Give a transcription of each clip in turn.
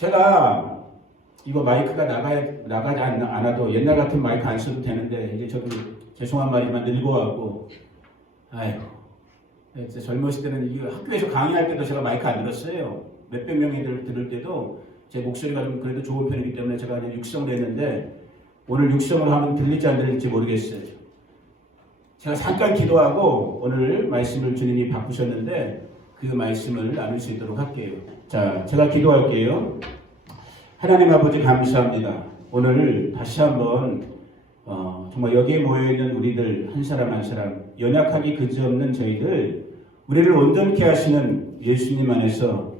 제가 이거 마이크가 나가지 않아도 옛날 같은 마이크 안 써도 되는데 이제 저도 죄송한 말이지만 늙어갖고 아이고 진짜 젊었을 때는 이거 학교에서 강의할 때도 제가 마이크 안 들었어요. 몇백 명이 들을 때도 제 목소리가 좀 그래도 좋은 편이기 때문에 제가 이제 육성을 했는데 오늘 육성을 하면 들릴지 안 들릴지 모르겠어요. 제가 잠깐 기도하고 오늘 말씀을 주님이 바꾸셨는데 그 말씀을 나눌 수 있도록 할게요. 자, 제가 기도할게요. 하나님 아버지 감사합니다. 오늘 다시 한번 정말 여기에 모여있는 우리들 한 사람 한 사람 연약하기 그지없는 저희들 우리를 온전케 하시는 예수님 안에서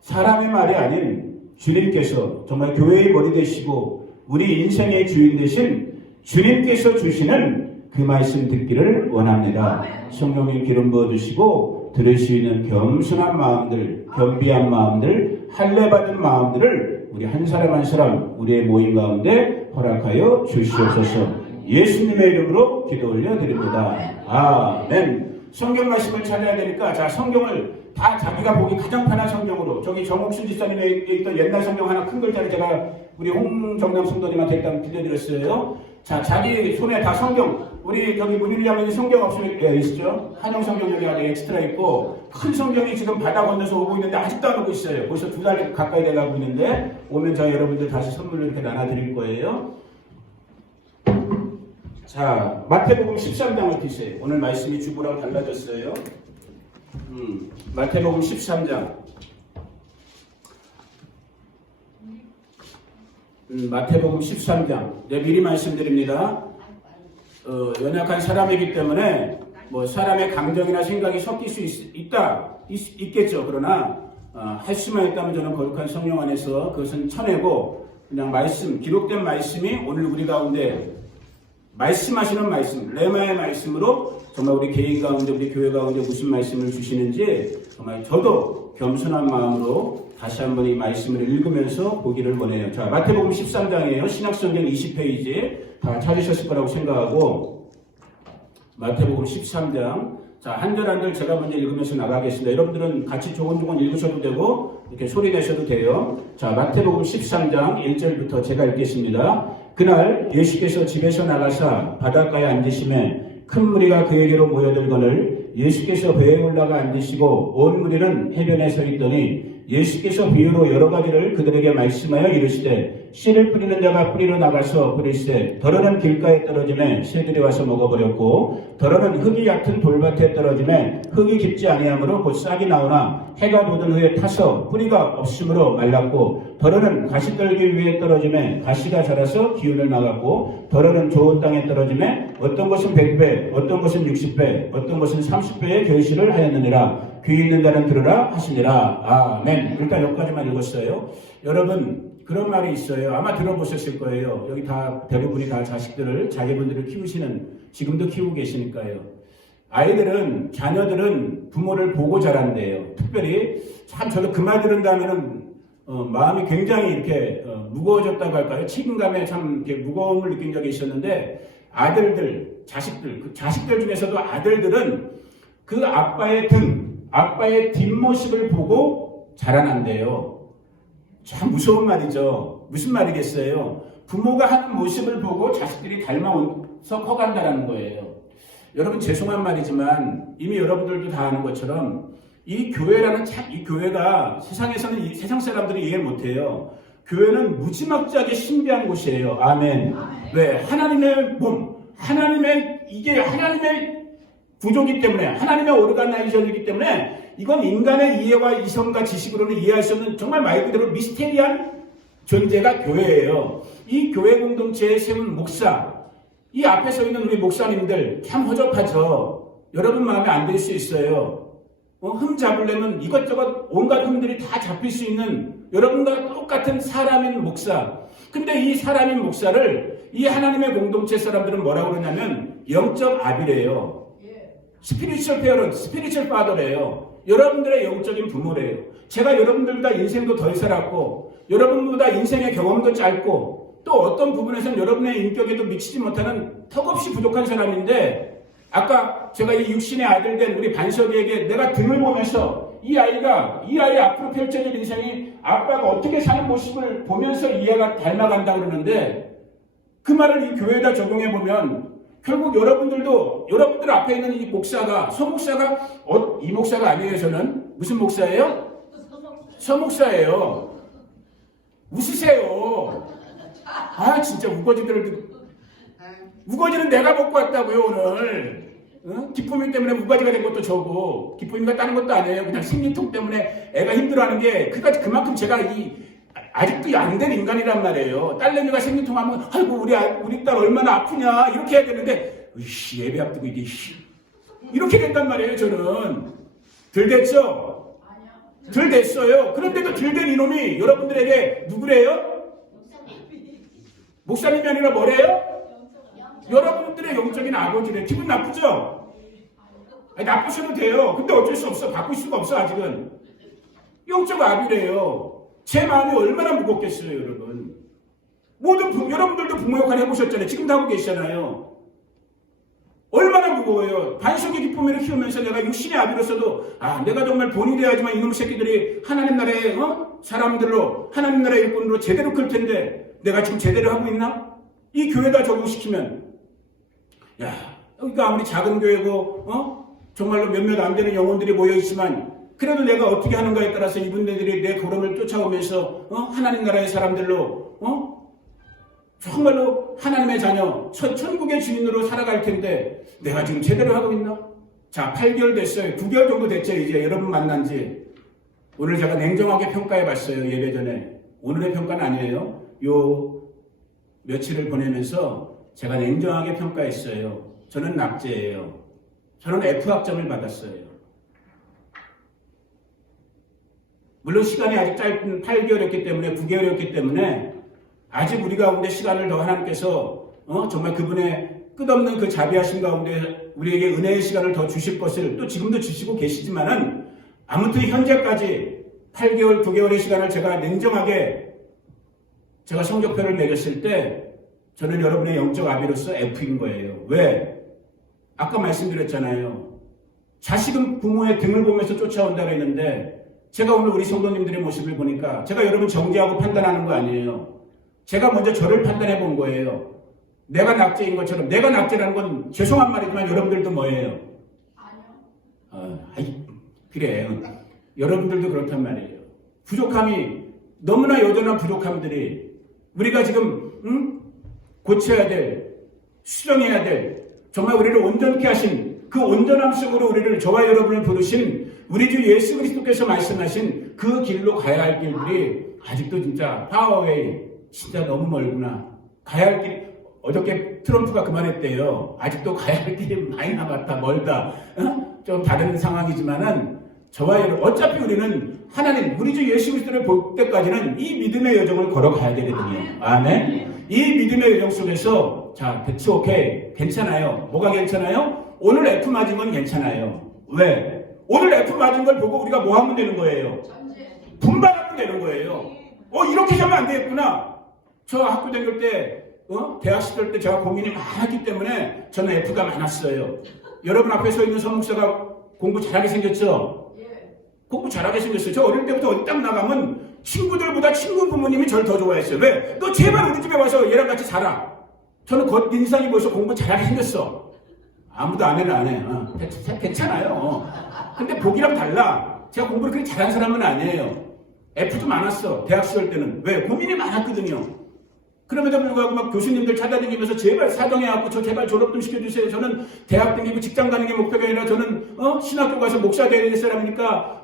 사람의 말이 아닌 주님께서 정말 교회의 머리 되시고 우리 인생의 주인 되신 주님께서 주시는 그 말씀 듣기를 원합니다. 성령의 기름 부어주시고 들을 수 있는 겸손한 마음들, 겸비한 마음들, 할례받은 마음들을 우리 한 사람 한 사람 우리의 모임 가운데 허락하여 주시옵소서. 예수님의 이름으로 기도 올려드립니다. 아멘. 성경 말씀을 찾아야 되니까 자 성경을 다 자기가 보기 가장 편한 성경으로 저기 정옥순 집사님에 있던 옛날 성경 하나 큰 글자를 제가 우리 홍정남 성도님한테 일단 빌려드렸어요. 자 자기 손에 다 성경 우리 저기 문일리하면 성경 없으면 있죠. 한영 성경 여기 아주 엑스트라 있고 큰 성경이 지금 바다 건너서 오고 있는데 아직도 안 오고 있어요. 벌써 2달 가까이 돼가고 있는데 오면 저 여러분들 다시 선물로 이렇게 나눠드릴 거예요. 자 마태복음 13장을 드세요. 오늘 말씀이 주보랑 달라졌어요. 마태복음 13장. 마태복음 13장. 네, 미리 말씀드립니다. 연약한 사람이기 때문에 뭐 사람의 감정이나 생각이 섞일 수 있겠죠. 그러나 할 수만 있다면 저는 거룩한 성령 안에서 그것은 쳐내고 그냥 말씀, 기록된 말씀이 오늘 우리 가운데 말씀하시는 말씀, 레마의 말씀으로 정말 우리 개인 가운데, 우리 교회 가운데 무슨 말씀을 주시는지 정말 저도 겸손한 마음으로 다시 한번 이 말씀을 읽으면서 보기를 원해요. 자, 마태복음 13장이에요. 신약성경 20페이지 다 찾으셨을 거라고 생각하고 마태복음 13장 자, 한 절 한 절 제가 먼저 읽으면서 나가겠습니다. 여러분들은 같이 조곤조곤 읽으셔도 되고 이렇게 소리 내셔도 돼요. 자, 마태복음 13장 1절부터 제가 읽겠습니다. 그날 예수께서 집에서 나가사 바닷가에 앉으시매 큰 무리가 그에게로 모여들거늘 예수께서 배에 올라가 앉으시고 온 무리는 해변에 서 있더니 예수께서 비유로 여러 가지를 그들에게 말씀하여 이르시되 씨를 뿌리는 자가 뿌리러 나가서 뿌리시되 더러는 길가에 떨어지매 새들이 와서 먹어버렸고 더러는 흙이 얕은 돌밭에 떨어지매 흙이 깊지 아니하므로 곧 싹이 나오나 해가 돋은 후에 타서 뿌리가 없으므로 말랐고 더러는 가시떨기 위에 떨어지매 가시가 자라서 기운을 나갔고 더러는 좋은 땅에 떨어지매 어떤 것은 100배 어떤 것은 60배 어떤 것은 30배의 결실을 하였느니라. 귀 있는 자는 들으라 하시니라. 아멘. 일단 여기까지만 읽었어요. 여러분 그런 말이 있어요. 아마 들어보셨을 거예요. 여기 다 대부분이 다 자식들을 자기분들을 키우시는 지금도 키우고 계시니까요. 아이들은 자녀들은 부모를 보고 자란대요. 특별히 참 저도 그 말 들은 다음에는 마음이 굉장히 이렇게 무거워졌다고 할까요? 책임감에 참 이렇게 무거움을 느낀 적이 있었는데 아들들, 자식들 중에서도 아들들은 그 아빠의 아빠의 뒷모습을 보고 자라난대요. 참 무서운 말이죠. 무슨 말이겠어요? 부모가 하는 모습을 보고 자식들이 닮아서 커간다는 거예요. 여러분 죄송한 말이지만 이미 여러분들도 다 아는 것처럼 이 교회라는 이 교회가 세상에서는 세상 사람들이 이해 못해요. 교회는 무지막지하게 신비한 곳이에요. 아멘. 왜? 하나님의 몸, 이게 하나님의 구조이기 때문에 하나님의 오르가나이션이기 때문에 이건 인간의 이해와 이성과 지식으로는 이해할 수 없는 정말 말 그대로 미스테리한 존재가 교회예요. 이 교회 공동체에 세운 목사, 이 앞에 서 있는 우리 목사님들 참 허접하죠. 여러분 마음에 안 들 수 있어요. 흠 잡으려면 이것저것 온갖 흠들이 다 잡힐 수 있는 여러분과 똑같은 사람인 목사. 근데 이 사람인 목사를 이 하나님의 공동체 사람들은 뭐라고 그러냐면 영적 아비래요. 스피리추얼 페어런트, 스피리추얼 파더래요. 여러분들의 영적인 부모래요. 제가 여러분들보다 인생도 덜 살았고 여러분보다 인생의 경험도 짧고 또 어떤 부분에서는 여러분의 인격에도 미치지 못하는 턱없이 부족한 사람인데 아까 제가 이 육신의 아들 된 우리 반석이에게 내가 등을 보면서 이 아이 앞으로 펼쳐질 인생이 아빠가 어떻게 사는 모습을 보면서 이해가 닮아간다 그러는데 그 말을 이 교회에다 적용해 보면 결국 여러분들 앞에 있는 이 목사가 서목사가 이 목사가 아니에요. 저는 무슨 목사예요? 서목사예요. 웃으세요. 아 진짜 우거지는 내가 먹고 왔다고요 오늘. 응? 기쁨이 때문에 우거지가 된 것도 저고 기쁨이가 다른 것도 아니에요. 그냥 생리통 때문에 애가 힘들어하는 게 그만큼 제가 아직도 안 된 인간이란 말이에요. 딸내미가 생리통 하면 아이고 우리 딸 얼마나 아프냐 이렇게 해야 되는데 으이씨 예배 앞두고 이게 이렇게 된단 말이에요. 저는 덜 됐죠? 덜 됐어요. 그런데도 덜 된 이놈이 여러분들에게 누구래요? 목사님이 아니라 뭐래요? 여러분들의 영적인 아버지래. 기분 나쁘죠? 아니, 나쁘셔도 돼요. 근데 어쩔 수 없어. 바꿀 수가 없어 아직은. 영적 아비래요. 제 마음이 얼마나 무겁겠어요 여러분. 여러분들도 부모 역할 해보셨잖아요. 지금도 하고 계시잖아요. 얼마나 무거워요. 반석의 기쁨을 키우면서 내가 육신의 아비로서도 내가 정말 본이 돼야지만 이놈 새끼들이 하나님 나라의 사람들로 하나님 나라의 일꾼으로 제대로 클 텐데 내가 지금 제대로 하고 있나? 이 교회다 적용시키면 여기가 아무리 작은 교회고 정말로 몇몇 안 되는 영혼들이 모여있지만 그래도 내가 어떻게 하는가에 따라서 이분들이 내 걸음을 쫓아오면서 하나님 나라의 사람들로 정말로 하나님의 자녀 천국의 주인으로 살아갈 텐데 내가 지금 제대로 하고 있나? 자 8개월 됐어요. 9개월 정도 됐죠. 이제 여러분 만난 지. 오늘 제가 냉정하게 평가해 봤어요. 예배 전에. 오늘의 평가는 아니에요. 요 며칠을 보내면서 제가 냉정하게 평가했어요. 저는 낙제예요. 저는 F학점을 받았어요. 물론 시간이 아직 짧은 8개월이었기 때문에 9개월이었기 때문에 아직 우리 가운데 시간을 더 하나님께서 정말 그분의 끝없는 그 자비하신 가운데 우리에게 은혜의 시간을 더 주실 것을 또 지금도 주시고 계시지만은 아무튼 현재까지 8개월, 9개월의 시간을 제가 냉정하게 제가 성적표를 매겼을 때 저는 여러분의 영적 아비로서 F인 거예요. 왜? 아까 말씀드렸잖아요. 자식은 부모의 등을 보면서 쫓아온다고 했는데 제가 오늘 우리 성도님들의 모습을 보니까 제가 여러분 정죄하고 판단하는 거 아니에요. 제가 먼저 저를 판단해 본 거예요. 내가 낙제인 것처럼. 내가 낙제라는 건 죄송한 말이지만 여러분들도 뭐예요? 그래. 여러분들도 그렇단 말이에요. 부족함이 너무나 여전한 부족함들이 우리가 지금 고쳐야 될, 수정해야 될 정말 우리를 온전케 하신 그 온전함 속으로 우리를 저와 여러분을 부르신 우리 주 예수 그리스도께서 말씀하신 그 길로 가야 할 길들이 아직도 진짜 파워웨이 진짜 너무 멀구나. 가야 할 길, 어저께 트럼프가 그 말했대요. 아직도 가야 할 길이 많이 남았다, 멀다. 좀 다른 상황이지만은 저와 여러분, 어차피 우리는 하나님, 우리 주 예수 그리스도를 볼 때까지는 이 믿음의 여정을 걸어가야 되거든요. 아멘. 이 믿음의 여정 속에서 자, that's okay. 괜찮아요. 뭐가 괜찮아요? 오늘 F 맞은 건 괜찮아요. 왜? 오늘 F 맞은 걸 보고 우리가 뭐 하면 되는 거예요? 분발하면 되는 거예요. 이렇게 하면 안 되겠구나. 저 학교 다닐 때, 대학 시절 때 제가 고민이 많았기 때문에 저는 F가 많았어요. 여러분 앞에 서 있는 선목사가 공부 잘하게 생겼죠? 공부 잘하게 생겼어요. 저 어릴 때부터 어디 딱 나가면 친구들보다 친구 부모님이 저를 더 좋아했어요. 왜? 너 제발 우리 집에 와서 얘랑 같이 살아. 저는 겉인상이 보여서 공부 잘하게 생겼어. 아무도 안 해. 괜찮아요. 근데 보기랑 달라. 제가 공부를 그렇게 잘하는 사람은 아니에요. F도 많았어. 대학 시절 때는. 왜? 고민이 많았거든요. 그럼에도 불구하고 막 교수님들 찾아다니면서 제발 사정해갖고 저 제발 졸업 좀 시켜주세요. 저는 대학 다니고 직장 가는 게 목표가 아니라 저는 신학교 가서 목사 되어야 될 사람이니까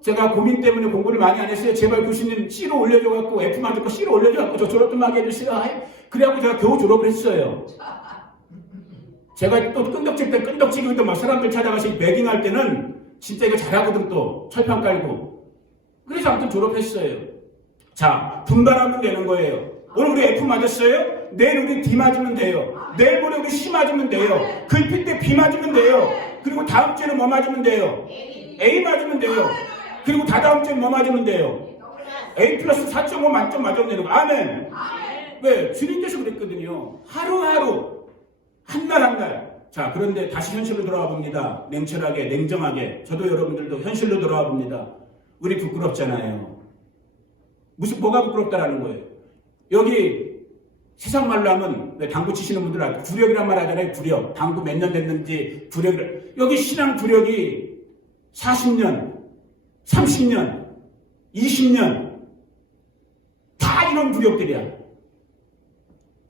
제가 고민 때문에 공부를 많이 안 했어요. 제발 교수님 C로 올려줘갖고 F 만들고 C로 올려줘갖고 저 졸업 좀 하게 해주세요. 그래갖고 제가 겨우 졸업을 했어요. 제가 또 끈덕질 때 끈덕지기도 막 사람들 찾아가서 매깅할 때는 진짜 이거 잘하거든 또 철판 깔고. 그래서 아무튼 졸업했어요. 자, 분발하면 되는 거예요. 오늘 우리 F 맞았어요? 내일 우리 D 맞으면 돼요. 내일 모레 우리 C 맞으면 돼요. 글필 때 B 맞으면 돼요. 그리고 다음 주에는 뭐 맞으면 돼요? A 맞으면 돼요. 그리고 다다음 주에는 뭐 맞으면 돼요? A 플러스 4.5 만점 맞으면 되는 거. 아멘. 왜? 주님께서 그랬거든요. 하루하루 한 날 한 날 자, 그런데 다시 현실로 돌아와 봅니다. 냉철하게, 냉정하게. 저도 여러분들도 현실로 돌아와 봅니다. 우리 부끄럽잖아요. 뭐가 부끄럽다라는 거예요? 여기 세상 말로 하면 왜 당구 치시는 분들 알죠? 구력이란 말 하잖아요. 구력. 당구 몇 년 됐는지 구력을. 여기 신앙 구력이 40년, 30년, 20년 다 이런 구력들이야.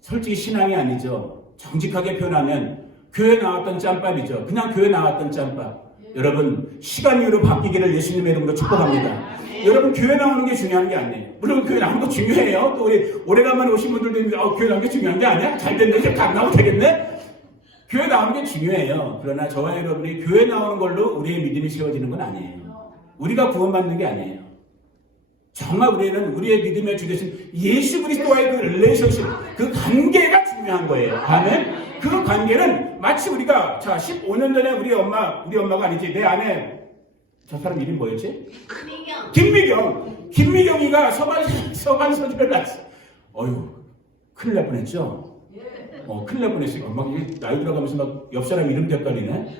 솔직히 신앙이 아니죠. 정직하게 표현하면 교회 나왔던 짬밥이죠. 그냥 교회 나왔던 짬밥. 여러분 시간 이후로 바뀌기를 예수님의 이름으로 축복합니다. 여러분 교회 나오는 게 중요한 게 아니에요. 물론 교회 나오는 거 중요해요. 또 우리 오래간만에 오신 분들도 있는데 교회 나오는 게 중요한 게 아니야? 잘 됐네. 이제 안 나오면 되겠네? 교회 나오는 게 중요해요. 그러나 저와 여러분이 교회 나오는 걸로 우리의 믿음이 세워지는 건 아니에요. 우리가 구원받는 게 아니에요. 정말 우리는 우리의 믿음의 주 되신 예수 그리스도와의 그 릴레이션십, 그 관계가 중요한 거예요. 아멘? 그 관계는 마치 우리가, 자, 15년 전에 우리 엄마가 아니지, 내 아내, 저 사람 이름 뭐였지? 김미경이가 서반 소지를 낳았어. 어휴, 큰일 날 뻔했죠? 큰일 날 뻔했어요. 막 나이 들어가면서 막 옆 사람 이름 헷갈리네?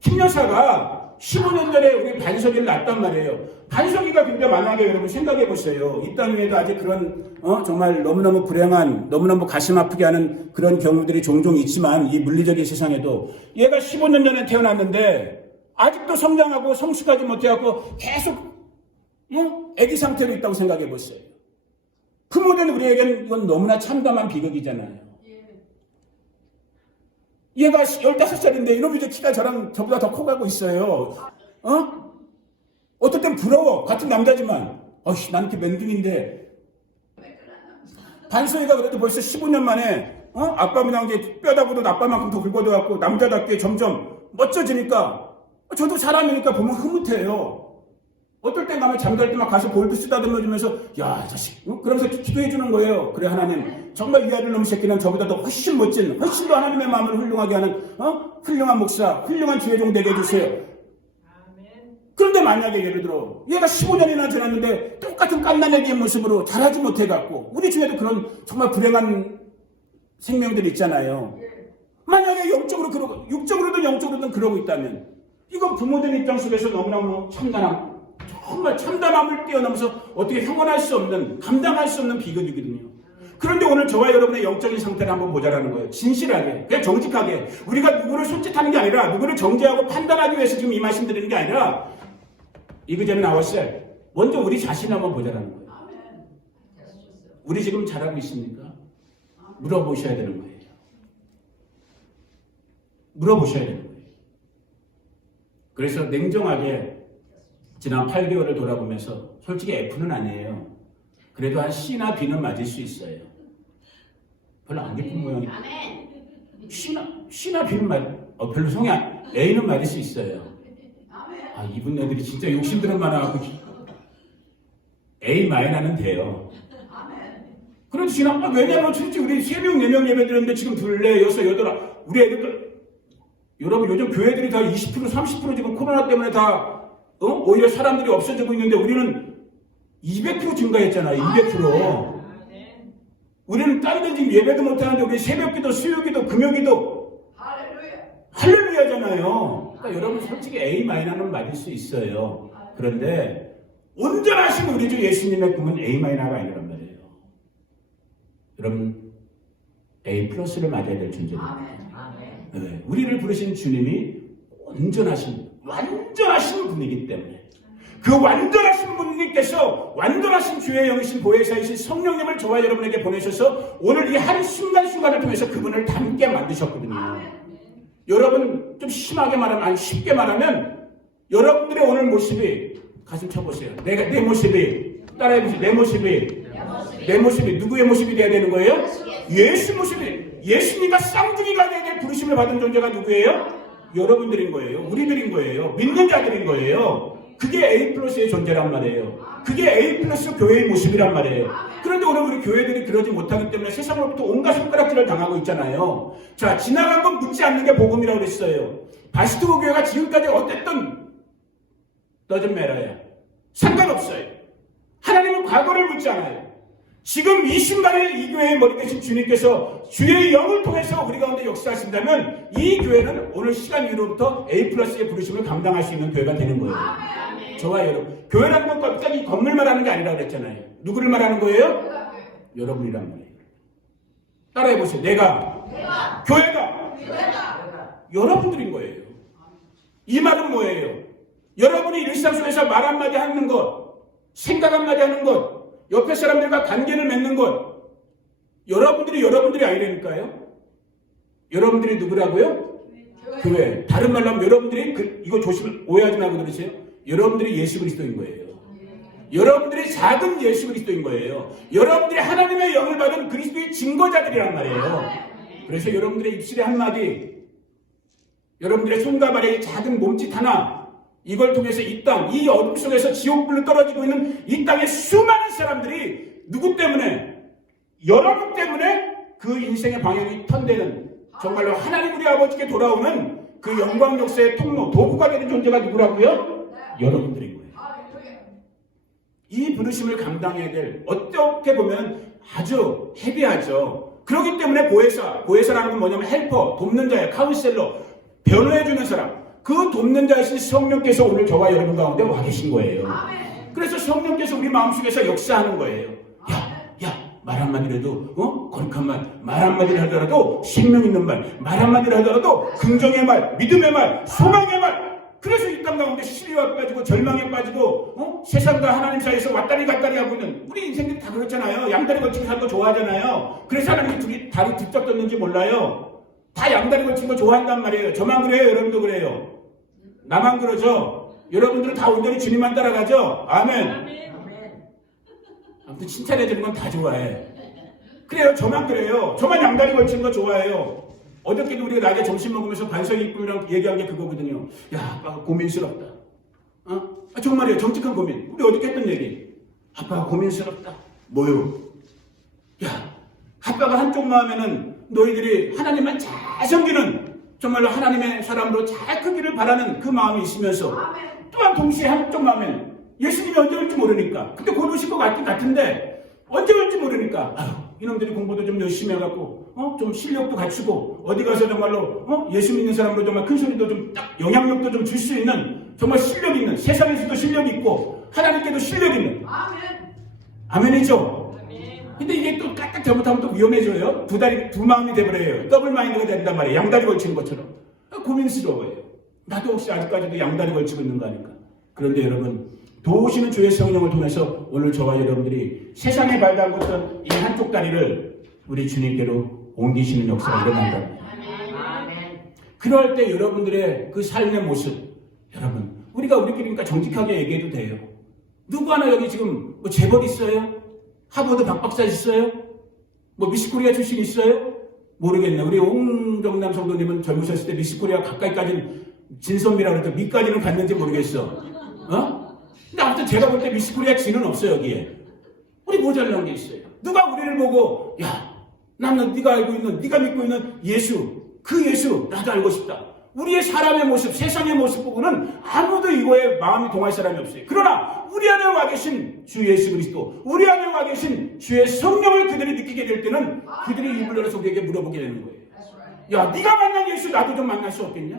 김 여사가 15년 전에 우리 반석이를 낳았단 말이에요. 반석이가 근데 만약에 여러분 생각해 보세요. 이 땅 위에도 아직 그런 정말 너무너무 불행한, 너무너무 가슴 아프게 하는 그런 경우들이 종종 있지만 이 물리적인 세상에도 얘가 15년 전에 태어났는데 아직도 성장하고 성숙하지 못해갖고 계속 애기 상태로 있다고 생각해 보세요. 부모는 우리에게는 이건 너무나 참담한 비극이잖아요. 얘가 15살인데 이놈이 키가 저보다 더 커가고 있어요. 어떨 땐 부러워. 같은 남자지만. 난 이렇게 맨둥인데. 반소희가 그래도 벌써 15년 만에 아빠랑 뼈다구도 아빠만큼 더 굵어져갖고 남자답게 점점 멋져지니까 저도 사람이니까 보면 흐뭇해요. 어떨 땐 가면 잠잘 때 막 가서 볼도 쓰다듬어주면서 야 자식 그러면서 기도해 주는 거예요. 그래 하나님 정말 이 아들 놈 새끼는 저보다 더 훨씬 멋진 훨씬 더 하나님의 마음을 훌륭하게 하는 훌륭한 목사 훌륭한 주의종 되게 해주세요. 그런데 만약에 예를 들어 얘가 15년이나 지났는데 똑같은 깐난애기의 모습으로 자라지 못해갖고 우리 중에도 그런 정말 불행한 생명들이 있잖아요. 만약에 영적으로 그러고 육적으로든 영적으로든 그러고 있다면 이건 부모들 입장 속에서 너무너무 참담함 정말 참담함을 뛰어넘어서 어떻게 형언할 수 없는 감당할 수 없는 비극이거든요. 그런데 오늘 저와 여러분의 영적인 상태를 한번 보자라는 거예요. 진실하게 그냥 정직하게 우리가 누구를 손짓하는 게 아니라 누구를 정죄하고 판단하기 위해서 지금 이 말씀 드리는 게 아니라 이그제는 나왔어요. 먼저 우리 자신을 한번 보자라는 거예요. 우리 지금 잘하고 있습니까? 물어보셔야 되는 거예요. 물어보셔야 되는 거예요. 그래서 냉정하게 지난 8개월을 돌아보면서 솔직히 F는 아니에요. 그래도 한 C나 B는 맞을 수 있어요. 별로 안 깊은 모양이. C나 B는 별로 성이 A는 맞을 수 있어요. 이분 애들이 진짜 욕심들은 많아갖고 A-는 돼요. 그래도 왜냐면 솔직히 우리 3명, 4명 예배 드렸는데 지금 2, 4, 6, 8 우리 애들 여러분 요즘 교회들이 다 20%, 30% 지금 코로나 때문에 다 오히려 사람들이 없어지고 있는데 우리는 200% 증가했잖아요. 200%. 우리는 딴 데 지금 예배도 못하는데 우리 새벽기도, 수요기도, 금요기도 할렐루야잖아요. 그러니까 여러분 솔직히 A-는 맞을 수 있어요. 그런데 온전하신 우리 주 예수님의 꿈은 A-가 아니란 말이에요. 여러분 A+를 맞아야 될 존재입니다. 네, 우리를 부르신 주님이 완전하신 분이기 때문에 그 완전하신 분님께서 완전하신 주의 영이신 보혜사이신 성령님을 저와 여러분에게 보내셔서 오늘 이 한 순간순간을 통해서 그분을 닮게 만드셨거든요. 여러분 좀 심하게 말하면 아니 쉽게 말하면 여러분들의 오늘 모습이 가슴 쳐보세요. 내 모습이 따라해보세요. 내 모습이 누구의 모습이 돼야 되는 거예요? 예수 모습이 예수님과 쌍둥이가 되게 부르심을 받은 존재가 누구예요? 여러분들인 거예요. 우리들인 거예요. 믿는 자들인 거예요. 그게 A+의 존재란 말이에요. 그게 A+ 교회의 모습이란 말이에요. 그런데 오늘 우리 교회들이 그러지 못하기 때문에 세상으로부터 온갖 손가락질을 당하고 있잖아요. 자, 지나간 건 묻지 않는 게 복음이라고 그랬어요. 바시토고 교회가 지금까지 어땠든 doesn't matter야. 상관없어요. 하나님은 과거를 묻지 않아요. 지금 이 순간에 이 교회의 머리 되신 주님께서 주의 영을 통해서 우리 가운데 역사하신다면 이 교회는 오늘 시간 이후로부터 A+의 부르심을 감당할 수 있는 교회가 되는 거예요. 저와 여러분. 교회라는 건 갑자기 건물 말하는 게 아니라 그랬잖아요. 누구를 말하는 거예요? 여러분이란 말이에요. 따라해보세요. 내가. 교회가. 여러분들인 거예요. 이 말은 뭐예요? 여러분이 일상 속에서 말 한마디 하는 것, 생각 한마디 하는 것, 옆에 사람들과 관계를 맺는 것, 여러분들이 아니라니까요. 여러분들이 누구라고요? 교회. 다른 말로 하면 여러분들이 이거 오해하지 말고 들으세요. 여러분들이 예수 그리스도인 거예요. 여러분들이 작은 예수 그리스도인 거예요. 여러분들이 하나님의 영을 받은 그리스도의 증거자들이란 말이에요. 그래서 여러분들의 입술의 한마디, 여러분들의 손과 발의 작은 몸짓 하나, 이걸 통해서 이 땅, 이 어둠 속에서 지옥불로 떨어지고 있는 이 땅의 수많은 사람들이 누구 때문에? 여러분 때문에 그 인생의 방향이 턴되는, 정말로 하나님 우리 아버지께 돌아오는 그 영광 역사의 통로, 도구가 되는 존재가 누구라고요? 여러분들인 거예요. 이 부르심을 감당해야 될, 어떻게 보면 아주 헤비하죠. 그렇기 때문에 보혜사라는 건 뭐냐면 헬퍼, 돕는 자예요. 카운셀러, 변호해주는 사람. 그 돕는 자이신 성령께서 오늘 저와 여러분 가운데 와 계신 거예요. 그래서 성령께서 우리 마음속에서 역사하는 거예요. 말 한마디라도, 거룩한 말 한마디를 하더라도 생명 있는 말 한마디를 하더라도 긍정의 말, 믿음의 말, 소망의 말. 그래서 이 땅 가운데 시리와 빠지고 절망에 빠지고 세상과 하나님 사이에서 왔다리 갔다리 하고 있는 우리 인생들이 다 그렇잖아요. 양다리 걸치고 사는 거 좋아하잖아요. 그래서 하나님이 둘이 다리 뒷짝 떴는지 몰라요. 다 양다리 걸친 거 좋아한단 말이에요. 저만 그래요? 여러분도 그래요? 나만 그러죠? 여러분들은 다 온전히 주님만 따라가죠? 아멘. 아무튼 칭찬해주는 건 다 좋아해. 그래요. 저만 그래요. 저만 양다리 걸친 거 좋아해요. 어저께도 우리가 낮에 점심 먹으면서 반성이꾼이랑 얘기한 게 그거거든요. 야, 아빠가 고민스럽다. 정말이에요. 정직한 고민. 우리 어저께 했던 얘기. 아빠가 고민스럽다. 뭐요? 야, 아빠가 한쪽 마음에는 너희들이 하나님만 잘 섬기는, 정말로 하나님의 사람으로 잘 크기를 바라는 그 마음이 있으면서 또한 동시에 한쪽 마음에는 예수님이 언제 올지 모르니까, 근데 곧 오실 것 같긴 같은데 언제 올지 모르니까 이놈들이 공부도 좀 열심히 해갖고 좀 실력도 갖추고 어디 가서 정말로 예수 믿는 사람으로 정말 큰 소리도 좀 딱 영향력도 좀 줄 수 있는, 정말 실력 있는, 세상에서도 실력 있고 하나님께도 실력 있는. 아멘이죠. 근데 이게 또 까딱 잘못하면 또 위험해져요. 두 마음이 돼버려요. 더블 마인드가 된단 말이에요. 양다리 걸치는 것처럼. 고민스러워요. 나도 혹시 아직까지도 양다리 걸치고 있는 거 아닐까. 그런데 여러분, 도우시는 주의 성령을 통해서 오늘 저와 여러분들이 세상에 발도 안 걷던 이 한쪽 다리를 우리 주님께로 옮기시는 역사가 일어난다. 그럴 때 여러분들의 그 삶의 모습, 여러분, 우리가 우리끼리니까 정직하게 얘기해도 돼요. 누구 하나 여기 지금 뭐 재벌 있어요? 하버드 박박사 있어요? 뭐 미스코리아 출신 있어요? 모르겠네. 우리 홍정남 성도님은 젊으셨을 때 미스코리아 가까이까지는 진선미라고 그랬죠. 밑까지는 갔는지 모르겠어. 근데 아무튼 제가 볼 때 미스코리아 진은 없어요, 여기에. 우리 모자란 게 있어요. 누가 우리를 보고, 야, 나는 네가 알고 있는, 네가 믿고 있는 예수, 그 예수, 나도 알고 싶다. 우리의 사람의 모습, 세상의 모습 보고는 아무도 이거에 마음이 동할 사람이 없어요. 그러나 우리 안에 와 계신 주 예수 그리스도, 우리 안에 와 계신 주의 성령을 그들이 느끼게 될 때는 그들이 입을 열어서 우리에게 물어보게 되는 거예요. 야, 네가 만난 예수 나도 좀 만날 수 없겠냐?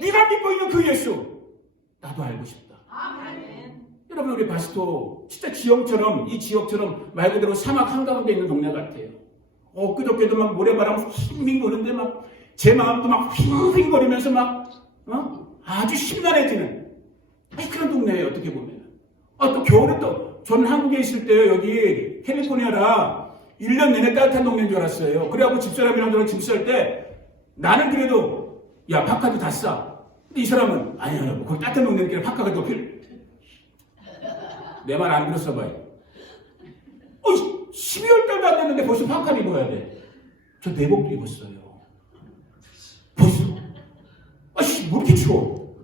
네가 믿고 있는 그 예수 나도 알고 싶다. 여러분, 우리 바스토 진짜 지형처럼, 이 지역처럼 말 그대로 사막 한가운데 있는 동네 같아요. 그저께도 막 모래바람 휘빙 부는데 막 제 마음도 막 휘빙거리면서 막 아주 심란해지는 그런 동네예요. 어떻게 보면. 또 겨울에 또 저는 한국에 있을 때요, 여기 캘리포니아라 1년 내내 따뜻한 동네인 줄 알았어요. 그래갖고 집사람이랑 저랑 짐 쌀 때 나는 그래도 야, 파카도 다 싸. 근데 이 사람은 아니야, 거기 따뜻한 동네니까 파카가 더 내 말 안 들었어 봐요. 12월 달도 안 됐는데 벌써 파카를 입어야 돼. 저 내복도 입었어요. 벌써. 뭐 이렇게 추워.